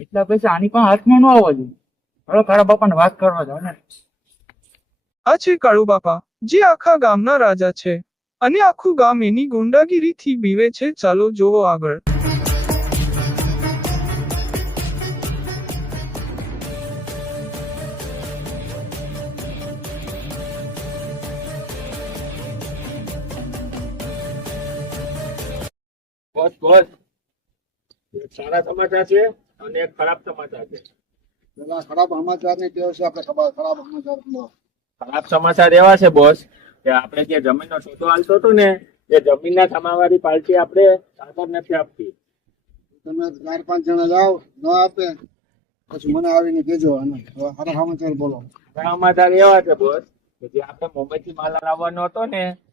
એટલા પૈસા આની પણ હાથમાં ન આવવા જોઈએ. હવે કાળા બાપાને વાત કરવા જાવ ને. આ છે કાળુ બાપા, જે આખા ગામના રાજા છે અને આખું ગામ એની ગુંડાગીરીથી બીવે છે. ચાલો જોવો આગળ. બોસ બોસ, એક સારા સમાચાર છે અને એક ખરાબ સમાચાર છે. પેલા ખરાબ સમાચાર ની ટેવ છે આપણે ખબર. ખરાબ સમાચાર ખરાબ સમાચાર એવા છે બોસ કે આપણે જે જમીનનો સોદો હાલતો હતો ને એ જમીનના સમાવાળી પાર્ટી આપણે કાગળ નથી આપતી. તમે 4-5 જણા જાઓ, ન આપે પછી મને આવીને કહેજો. અને હવે સારા સમાચાર બોલો. ખરાબ સમાચાર એવા છે બોસ કે જે આપણે મુંબઈથી માલ લાવવાનો હતો ને